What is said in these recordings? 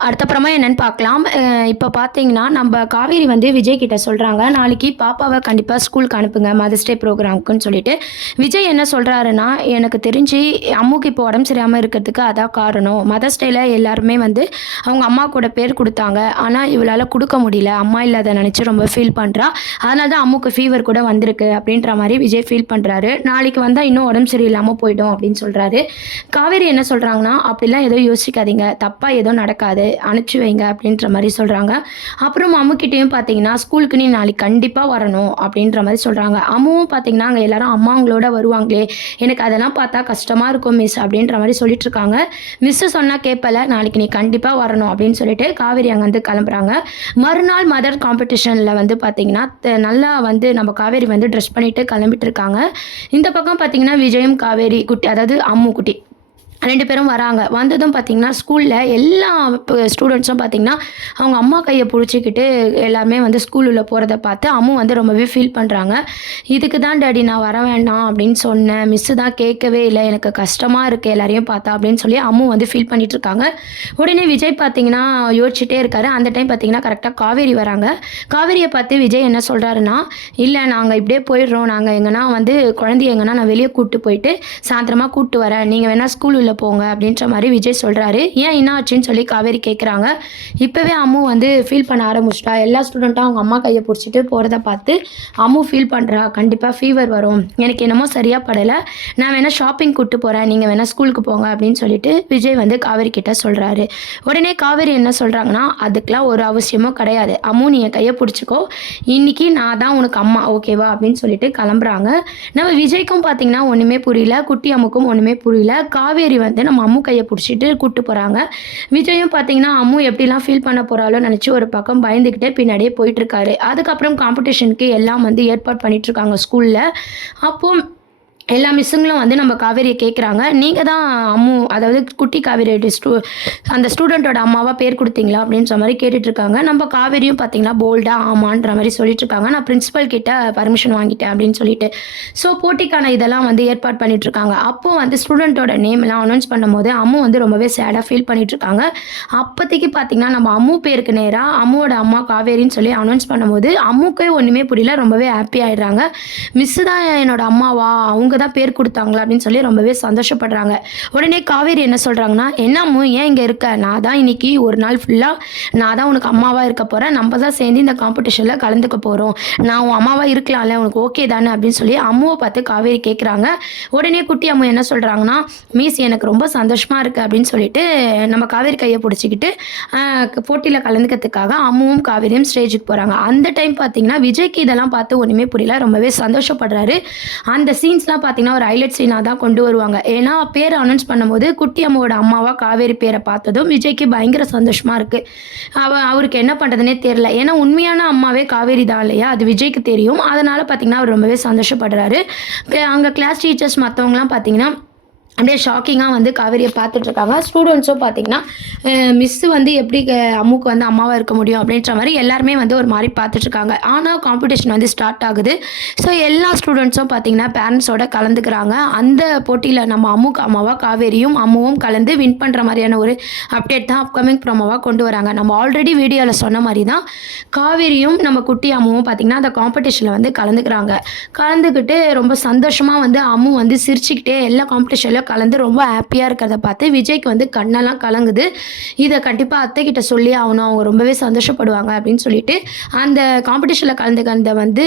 அடுத்தப்புறமா என்னன்னு பார்க்கலாம். இப்போ பார்த்தீங்கன்னா, நம்ப காவேரி வந்து விஜய் கிட்ட சொல்றாங்க, "நாளைக்கு பாப்பாவ கண்டிப்பா ஸ்கூலுக்கு அனுப்புங்க, மதர்ஸ் டே ப்ரோகிராமுக்குன்னு" சொல்லிட்டு. விஜய் என்ன சொல்றாருன்னா, "எனக்கு தெரிஞ்சு அம்முக்கு இப்போ உடம்பு சரியில்லாம இருக்கிறதுக்கு அதான் காரணம். மதர்ஸ் டேல எல்லாருமே வந்து அவங்க அம்மா கூட பேர் குடுத்தாங்க. ஆனா இவளால குடுக்க முடியல. அம்மா இல்லாத நெனச்சு ரொம்ப ஃபீல் பண்றா. அதனால தான் அம்முக்கு ஃபீவர் கூட வந்திருக்கு." அப்படின்ற மாரி விஜய் ஃபீல் பண்றாரு. "நாளைக்கு வந்தா இன்னும் உடம்பு சரியில்லாம போயிடும்." அப்படின்னு சொல்றாரு. காவேரி என்ன சொல்றாங்கன்னா, "அப்படிலாம் எதுவும் யோசிக்காதீங்க. தப்பா எதுவும் நடக்காது. அனுப்பிச்சு வைங்க" அப்படின்ற மாரி சொல்றாங்க. அப்புறம் அம்முகிட்டயும் பார்த்தீங்கன்னா, "ஸ்கூலுக்கு நீ நாளைக்கு கண்டிப்பா வரணும்" அப்படின்ற மாரி சொல்றாங்க. அம்முவும் பார்த்தீங்கன்னா, அங்க எல்லாரும் அம்மாங்களோட வருவாங்களே, எனக்கு அதெல்லாம் பார்த்தா கஷ்டமா இருக்கும் மிஸ் அப்படின்ற மாரி சொல்லிட்டுருக்காங்க. மிஸ்ஸு சொன்னா கேட்பல, நாளைக்கு நீ கண்டிப்பா வரணும் அப்படின்னு சொல்லிட்டு காவேரி அங்கருந்து கிளம்புறாங்க. மறுநாள் மதர் காம்படிஷன்ல வந்து பார்த்தீங்கன்னா, நல்லா வந்து நம்ம காவேரி வந்து ட்ரெஸ் பண்ணிட்டு கிளம்பிட்டு இருக்காங்க. இந்த பக்கம் பார்த்தீங்கன்னா, விஜயும் காவேரி குட்டி அதாவது அம்மு குட்டி 2 பேரும் வராங்க. வந்ததும் பார்த்தீங்கன்னா, ஸ்கூல்ல எல்லா ஸ்டூடண்ட்ஸும் பார்த்தீங்கன்னா, அவங்க அம்மா கைய புடிச்சுக்கிட்டு எல்லாருமே வந்து ஸ்கூல் உள்ள போறத பார்த்து அம்மு வந்து ரொம்பவே ஃபீல் பண்றாங்க. "இதுக்கு தான் டாடி நான் வர வேண்டாம் அப்படின்னு சொன்னேன். மிஸ்ஸு தான் கேட்கவே இல்ல. எனக்கு கஷ்டமா இருக்கு எல்லாரையும் பார்த்தா" அப்படின்னு சொல்லி அம்மு வந்து ஃபீல் பண்ணிட்டு இருக்காங்க. உடனே விஜய் பார்த்தீங்கன்னா, யோசிச்சுட்டே இருக்காரு. அந்த டைம் பார்த்தீங்கன்னா, கரெக்ட்டா காவேரி வராங்க. காவேரிய பார்த்து விஜய் என்ன சொல்றாருன்னா, "இல்ல நாங்க இப்படியே போயிடுறோம். நாங்க எங்கன்னா வந்து குழந்தைய எங்கன்னா நான் வெளிய கூட்டு போயிட்டு சாயந்தரமா கூட்டு வரேன். நீங்க வேணா ஸ்கூல் உள்ள போங்க" அப்படின்ற மாரி விஜய் சொல்றாரு. "ஏன் என்ன ஆச்சுன்னு?" சொல்லி காவேரி கேட்குறாங்க. இப்பவே அம்மு வந்து ஃபீல் பண்ண ஆரம்பிச்சுட்டா. எல்லா ஸ்டூடெண்ட்டும் அவங்க அம்மா கைய புடிச்சுட்டு போறத பார்த்து அம்மு ஃபீல் பண்றா. "கண்டிப்பா ஃபீவர் வரும். எனக்கு என்னமோ சரியா படல. நான் வேணா ஷாப்பிங் கூட்டு போறேன். நீங்க வேணா ஸ்கூலுக்கு போங்க" அப்படின்னு சொல்லிட்டு விஜய் வந்து காவேரி கிட்ட சொல்றாரு. உடனே காவேரி என்ன சொல்றாங்கன்னா, "அதுக்கெல்லாம் ஒரு அவசியமும் கிடையாது. அம்மு நீ என் கைய புடிச்சுக்கோ. இன்னைக்கு நான் தான் உனக்கு அம்மா. ஓகேவா?" அப்படின்னு சொல்லிட்டு கிளம்புறாங்க. நம்ம விஜய்க்கும் பார்த்தீங்கன்னா ஒண்ணுமே புரியல. குட்டி அம்முக்கும் ஒண்ணுமே புரியல. காவேரி வந்து நம்ம அம்மு கைய புடிச்சிட்டு கூட்டு போறாங்க. விஜயும் பார்த்தீங்கன்னா, அம்மு எப்படிலாம் ஃபீல் பண்ண போறாளோன்னு நெனச்சு ஒரு பக்கம் பயந்துகிட்டே பின்னாடியே போயிட்டுருக்காரு. அதுக்கப்புறம் காம்படிஷனுக்கு எல்லாம் வந்து ஏற்பாடு பண்ணிட்டுருக்காங்க ஸ்கூல்ல. அப்போ எல்லா மிஸ்ஸுங்களும் வந்து நம்ம காவேரிய கேட்குறாங்க. "நீங்க தான் அம்மு அதாவது குட்டி காவேரியோட அந்த ஸ்டூடெண்ட்டோட அம்மாவா பேர் குடுத்தீங்களா?" அப்படின்ற மாரி கேட்டுட்டுருக்காங்க. நம்ம காவேரியும் பார்த்தீங்கன்னா, போல்டா ஆமான்ற மாரி சொல்லிட்டுருக்காங்க. "நான் பிரின்சிபல் கிட்ட பர்மிஷன் வாங்கிட்டேன்" அப்படின்னு சொல்லிட்டு. ஸோ போட்டிக்கான இதெல்லாம் வந்து ஏற்பாடு பண்ணிட்டுருக்காங்க. அப்போ வந்து ஸ்டூடெண்ட்டோட நேம்லாம் அனௌன்ஸ் பண்ணும்போது, அம்மு வந்து ரொம்பவே சேடா ஃபீல் பண்ணிட்டுருக்காங்க. அப்பதைக்கு பார்த்தீங்கன்னா, நம்ம அம்மு பேருக்கு நேரா அம்முவோட அம்மா காவேரின்னு சொல்லி அனௌன்ஸ் பண்ணும்போது, அம்முக்கே ஒண்ணுமே புரியல. ரொம்பவே ஹாப்பி ஆயிடுறாங்க. "மிஸ்ஸு தான் என்னோட அம்மாவா? அவங்க தான் பேர் குடுத்தாங்களா?" அப்படின்னு சொல்லி ரொம்பவே சந்தோஷப்படுறாங்க. உடனே காவேரி என்ன சொல்றாங்கன்னா, "என்ன அம்மு ஏன் இங்க இருக்க? நான் தான் இன்னைக்கு ஒரு நாள் ஃபுல்லா நான் தான் உனக்கு அம்மாவா இருக்க போறேன். நம்ம தான் சேர்ந்து இந்த காம்படிஷன்ல கலந்துக்க போறோம். நான் உன் அம்மாவா இருக்கலாம்ல. உனக்கு ஓகே தானே?" அப்படின்னு சொல்லி அம்முவ பார்த்து காவேரி கேட்குறாங்க. உடனே குட்டி அம்மு என்ன சொல்றாங்கன்னா, "மிஸ் எனக்கு ரொம்ப சந்தோஷமா இருக்கு" அப்படின்னு சொல்லிட்டு நம்ம காவேரி கைய புடிச்சுக்கிட்டு போட்டியில கலந்துக்கிறதுக்காக அம்முவும் காவேரியும் ஸ்டேஜுக்கு போறாங்க. அந்த டைம் பார்த்தீங்கன்னா, விஜய்க்கு இதெல்லாம் பார்த்து ஒண்ணுமே புரியல. ரொம்பவே சந்தோஷப்படுறாரு. அந்த சீன்ஸ்லாம் பார்த்தீங்கன்னா, ஒரு ஹைலைட் சீனா தான் கொண்டு வருவாங்க. ஏன்னா, பேர அனௌன்ஸ் பண்ணும்போது குட்டி அம்மாவோட அம்மாவா காவேரி பேர பார்த்ததும் விஜய்க்கு பயங்கர சந்தோஷமா இருக்கு. அவருக்கு என்ன பண்றதுன்னே தெரியல. ஏன்னா, உண்மையான அம்மாவே காவேரி தான் இல்லையா? அது விஜய்க்கு தெரியும். அதனால பார்த்தீங்கன்னா, அவர் ரொம்பவே சந்தோஷப்படுறாரு. அங்க கிளாஸ் டீச்சர்ஸ் மத்தவங்கலாம் பார்த்தீங்கன்னா, அப்படியே ஷாக்கிங்கா வந்து காவேரிய பார்த்துட்ருக்காங்க. ஸ்டூடெண்ட்ஸும் பார்த்தீங்கன்னா, மிஸ்ஸு வந்து எப்படி அம்முக்கு வந்து அம்மாவா இருக்க முடியும்? அப்படின்ற மாரி எல்லாருமே வந்து ஒரு மாரி பார்த்துட்ருக்காங்க. ஆனா காம்படிஷன் வந்து ஸ்டார்ட் ஆகுது. ஸோ எல்லா ஸ்டூடெண்ட்ஸும் பார்த்தீங்கன்னா, பேரண்ட்ஸோட கலந்துக்கிறாங்க. அந்த போட்டியில நம்ம அம்முக்கு அம்மாவா காவேரியும், அம்முவும் கலந்து வின் பண்ற மாரியான ஒரு அப்டேட் தான் அப்கமிங் ப்ரோமோவா கொண்டு வராங்க. நம்ம ஆல்ரெடி வீடியோல சொன்ன மாரி தான் காவேரியும், நம்ம குட்டி அம்முவும் பார்த்தீங்கன்னா, அந்த காம்படிஷன்ல வந்து கலந்துக்கிறாங்க. கலந்துக்கிட்டு ரொம்ப சந்தோஷமா வந்து அம்மு வந்து சிரிச்சுக்கிட்டே எல்லா காம்படிஷன்லயும் கலந்து ரொம்ப ஹாப்பியா இருக்கிறத பார்த்து விஜய்க்கு வந்து கண்ணெல்லாம் கலங்குது. "இத கண்டிப்பா அத்தைகிட்ட சொல்லியே ஆவணும். அவங்க ரொம்பவே சந்தோஷப்படுவாங்க" அப்படின்னு சொல்லிட்டு, அந்த காம்படிஷன்ல கலந்துக்கிறத வந்து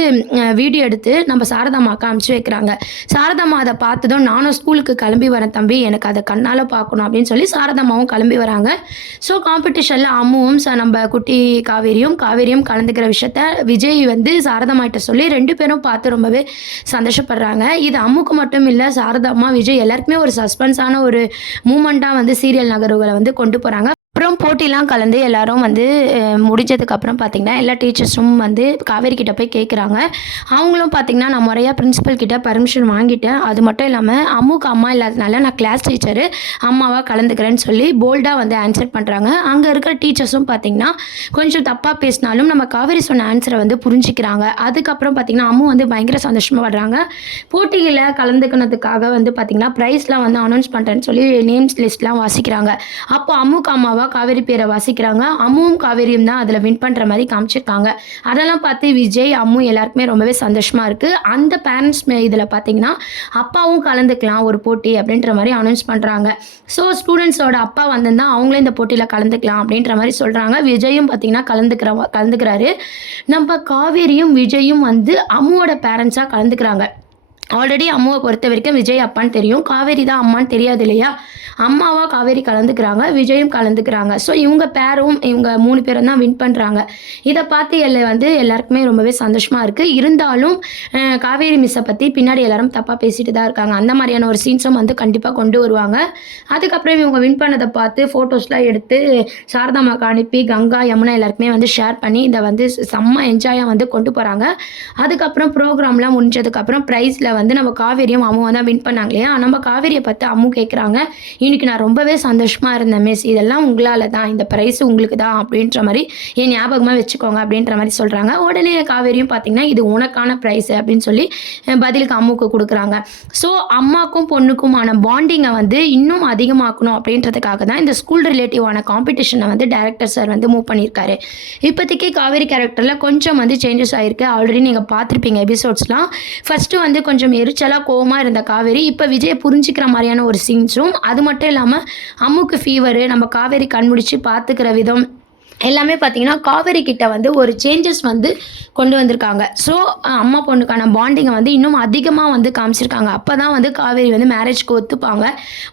வீடியோ எடுத்து நம்ம சாரதாம்மாக்கு அனுப்பிச்சு வைக்கிறாங்க. சாரதாம்மா அத பார்த்ததும், "நானும் ஸ்கூலுக்கு கிளம்பி வரேன் தம்பி. எனக்கு அத கண்ணால பார்க்கணும்" அப்படின்னு சொல்லி சாரதாம்மாவும் கிளம்பி வராங்க. ஸோ காம்படிஷன்ல அம்முவும் நம்ம குட்டி காவேரியும் கலந்துக்கிற விஷயத்த விஜய் வந்து சாரதாம்மா கிட்ட சொல்லி 2 பேரும் பார்த்து ரொம்பவே சந்தோஷப்படுறாங்க. இது அம்முக்கு மட்டும் இல்ல, சாரதாம்மா, விஜய் எல்லாருக்குமே ஒரு சஸ்பென்ஸான ஒரு மூமெண்ட்டா வந்து சீரியல் நகர்வுகள வந்து கொண்டு போறாங்க. அப்புறம் போட்டிலாம் கலந்து எல்லாரும் வந்து முடிஞ்சதுக்கப்புறம் பார்த்தீங்கன்னா, எல்லா டீச்சர்ஸும் வந்து காவேரி கிட்ட போய் கேட்குறாங்க. அவங்களும் பார்த்தீங்கன்னா, "நான் முறையா பிரின்சிபல் கிட்ட பர்மிஷன் வாங்கிட்டேன். அது மட்டும் இல்லாம அம்முக்கு அம்மா இல்லாதனால நான் கிளாஸ் டீச்சரு அம்மாவா கலந்துக்கிறேன்னு" சொல்லி போல்டா வந்து ஆன்சர் பண்றாங்க. அங்க இருக்கிற டீச்சர்ஸும் பார்த்தீங்கன்னா, கொஞ்சம் தப்பா பேசினாலும் நம்ம காவேரி சொன்ன ஆன்சர வந்து புரிஞ்சுக்கிறாங்க. அதுக்கப்புறம் பார்த்தீங்கன்னா, அம்மு வந்து பயங்கர சந்தோஷமா படுறாங்க. போட்டியில கலந்துக்கினதுக்காக வந்து பார்த்தீங்கன்னா, பிரைஸ்லாம் வந்து அனௌன்ஸ் பண்றேன்னு சொல்லி நேம்ஸ் லிஸ்ட்லாம் வாசிக்கிறாங்க. அப்போ அம்முக்கு அம்மாவா ப்ரோமோவாக காவேரி பேரை வாசிக்கிறாங்க. அம்முவும் காவேரியும் தான் அதில் வின் பண்ணுற மாதிரி காமிச்சிருக்காங்க. அதெல்லாம் பார்த்து விஜய், அம்மு எல்லாருக்குமே ரொம்பவே சந்தோஷமாக இருக்குது. அந்த பேரண்ட்ஸ் இதில் பார்த்தீங்கன்னா அப்பாவும் கலந்துக்கலாம் ஒரு போட்டி அப்படின்ற மாதிரி அனௌன்ஸ் பண்ணுறாங்க. ஸோ ஸ்டூடெண்ட்ஸோட அப்பா வந்திருந்தா அவங்களே இந்த போட்டியில் கலந்துக்கலாம் அப்படின்ற மாதிரி சொல்கிறாங்க. விஜயும் பார்த்தீங்கன்னா கலந்துக்கிறாரு. நம்ம காவேரியும் விஜயும் வந்து அம்முவோட பேரண்ட்ஸாக கலந்துக்கிறாங்க. ஆல்ரெடி அம்மாவை பொறுத்த வரைக்கும் விஜய் அப்பான்னு தெரியும், காவேரி தான் அம்மான்னு தெரியாது இல்லையா. அம்மாவா காவேரி கலந்துக்கிறாங்க, விஜயும் கலந்துக்கிறாங்க. ஸோ இவங்க 3 பேரும் தான் வின் பண்ணுறாங்க. இதை பார்த்து எல்லாருக்குமே ரொம்பவே சந்தோஷமாக இருக்குது. இருந்தாலும் காவேரி மிஸ்ஸை பற்றி பின்னாடி எல்லாரும் தப்பாக பேசிட்டு தான் இருக்காங்க. அந்த மாதிரியான ஒரு சீன்ஸும் கண்டிப்பாக கொண்டு வருவாங்க. அதுக்கப்புறம் இவங்க வின் பண்ணதை பார்த்து ஃபோட்டோஸ்லாம் எடுத்து சாரதாமாக்கு அனுப்பி கங்கா, யமுனா எல்லாருக்குமே ஷேர் பண்ணி இதை செம்ம என்ஜாயாக கொண்டு போகிறாங்க. அதுக்கப்புறம் ப்ரோக்ராம்லாம் முடிஞ்சதுக்கப்புறம் ப்ரைஸில் நம்ம காவேரியும் அம்முவும் தான் வின் பண்ணாங்க இல்லையா. நம்ம காவேரியை பார்த்து அம்மு கேட்குறாங்க, இன்னைக்கு நான் ரொம்பவே சந்தோஷமாக இருந்தேன் மிஸ், இதெல்லாம் உங்களால் தான், இந்த ப்ரைஸ் உங்களுக்கு தான் அப்படின்ற மாதிரி என் ஞாபகமாக வச்சுக்கோங்க அப்படின்ற மாதிரி சொல்கிறாங்க. உடனே காவேரியும் பார்த்தீங்கன்னா இது உனக்கான ப்ரைஸ் அப்படின்னு சொல்லி பதிலுக்கு அம்முக்கு கொடுக்குறாங்க. ஸோ அம்மாக்கும் பொண்ணுக்குமான பாண்டிங்கை இன்னும் அதிகமாக்கணும் அப்படின்றதுக்காக தான் இந்த ஸ்கூல் ரிலேட்டிவான காம்படிஷனை டைரக்டர் சார் மூவ் பண்ணியிருக்காரு. இப்போதைக்கு காவேரி கேரக்டரில் கொஞ்சம் சேஞ்சஸ் ஆகிருக்கு. ஆல்ரெடி நீங்கள் பார்த்துருப்பீங்க எபிசோட்ஸ்லாம். ஃபஸ்ட்டு கொஞ்சம் எரிச்சலாக கோவமாக இருந்த காவேரி இப்போ விஜயை புரிஞ்சிக்கிற மாதிரியான ஒரு சீன்ஸும், அது மட்டும் இல்லாமல் அம்முக்கு ஃபீவரு, நம்ம காவேரி கண்முடிச்சு பார்த்துக்கிற விதம் எல்லாமே பார்த்தீங்கன்னா காவேரி கிட்ட ஒரு சேஞ்சஸ் கொண்டு வந்திருக்காங்க. ஸோ அம்மா பொண்ணுக்கான பாண்டிங்கை இன்னும் அதிகமாக காமிச்சிருக்காங்க. அப்போ தான் காவேரி மேரேஜ்க்கு ஒத்துப்பாங்க.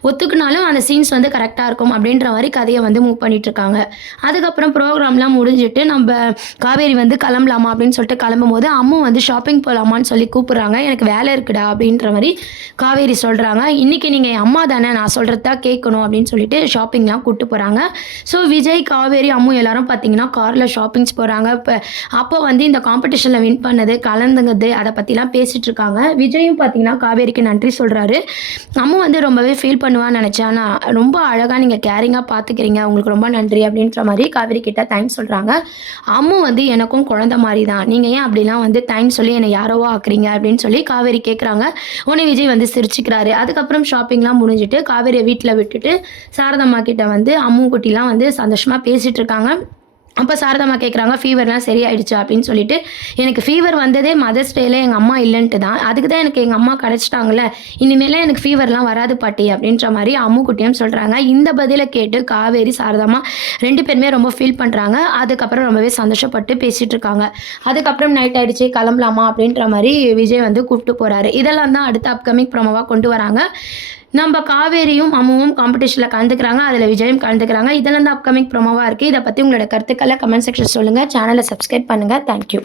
ஒத்துக்குனாலும் அந்த சீன்ஸ் கரெக்டாக இருக்கும் அப்படின்ற மாதிரி கதையை மூவ் பண்ணிகிட்ருக்காங்க. அதுக்கப்புறம் ப்ரோக்ராம்லாம் முடிஞ்சிட்டு நம்ம காவேரி கிளம்பலாமா அப்படின்னு சொல்லிட்டு கிளம்பும் போது அம்மு ஷாப்பிங் போகலாமான்னு சொல்லி கூப்பிட்றாங்க. எனக்கு வேலை இருக்குடா அப்படின்ற மாதிரி காவேரி சொல்கிறாங்க. இன்றைக்கி நீங்கள் என் அம்மா தானே, நான் சொல்கிறதா கேட்கணும் அப்படின்னு சொல்லிட்டு ஷாப்பிங்லாம் கூப்பிட்டு போகிறாங்க. ஸோ விஜய், காவேரி, அம்மு எல்லாரும் பார்த்தீங்கன்னா காரில் ஷாப்பிங்ஸ் போகிறாங்க. அப்போ இந்த காம்படிஷனில் வின் பண்ணது, கலந்துங்கிறது, அதை பற்றிலாம் பேசிகிட்டு இருக்காங்க. விஜயும் பார்த்தீங்கன்னா காவேரிக்கு நன்றி சொல்கிறாரு. அம்மு ரொம்பவே ஃபீல் பண்ணுவான்னு நினச்சேன், ஆனால் ரொம்ப அழகாக நீங்கள் கேரிங்காக பார்த்துக்கிறீங்க, உங்களுக்கு ரொம்ப நன்றி அப்படின்ற மாதிரி காவேரி கிட்ட தேங்க்ஸ் சொல்கிறாங்க. அம்மு எனக்கும் குழந்த மாதிரி தான், நீங்கள் ஏன் அப்படிலாம் தேங்க்ஸ் சொல்லி என்னை யாரோவா ஆக்குறீங்க அப்படின்னு சொல்லி காவேரி கேட்குறாங்க. உடனே விஜய் சிரிச்சுக்கிறாரு. அதுக்கப்புறம் ஷாப்பிங்லாம் முடிஞ்சிட்டு காவேரியை வீட்டில் விட்டுட்டு சாரதம்மா கிட்ட அம்மு குட்டிலாம் சந்தோஷமாக பேசிகிட்டு இருக்காங்க. அப்போ சாரதாம்மா கேட்குறாங்க, ஃபீவர்லாம் சரியாயிடுச்சு அப்படின்னு சொல்லிட்டு. எனக்கு ஃபீவர் வந்ததே மதர்ஸ் டேல எங்கள் அம்மா இல்லைன்ட்டு தான், அதுக்கு தான் எனக்கு எங்கள் அம்மா கிடச்சிட்டாங்களே, இனிமேலாம் எனக்கு ஃபீவர்லாம் வராது பாட்டி அப்படின்ற மாதிரி அம்மு குட்டியும் சொல்கிறாங்க. இந்த பதிலை கேட்டு காவேரி, சாரதாம்மா 2 பேருமே ரொம்ப ஃபீல் பண்ணுறாங்க. அதுக்கப்புறம் ரொம்பவே சந்தோஷப்பட்டு பேசிகிட்டு இருக்காங்க. அதுக்கப்புறம் நைட் ஆகிடுச்சு, கிளம்பலாமா அப்படின்ற மாதிரி விஜய் கூப்பிட்டு போகிறாரு. இதெல்லாம் தான் அடுத்த அப்கமிங் ப்ரோமோவாக கொண்டு வராங்க. நம்ம காவேரியும் அம்முவும் காம்படிஷனில் கலந்துக்கிறாங்க, அதில் விஜயும் கலந்துக்கிறாங்க. இதெல்லாம் தான் அப்கமிங் ப்ரோமோவாக இருக்குது. இதை பற்றி உங்களோட கருத்துக்களை கமெண்ட் செக்ஷன் சொல்லுங்கள். சேனலை சப்ஸ்கிரைப் பண்ணுங்கள். தேங்க்யூ.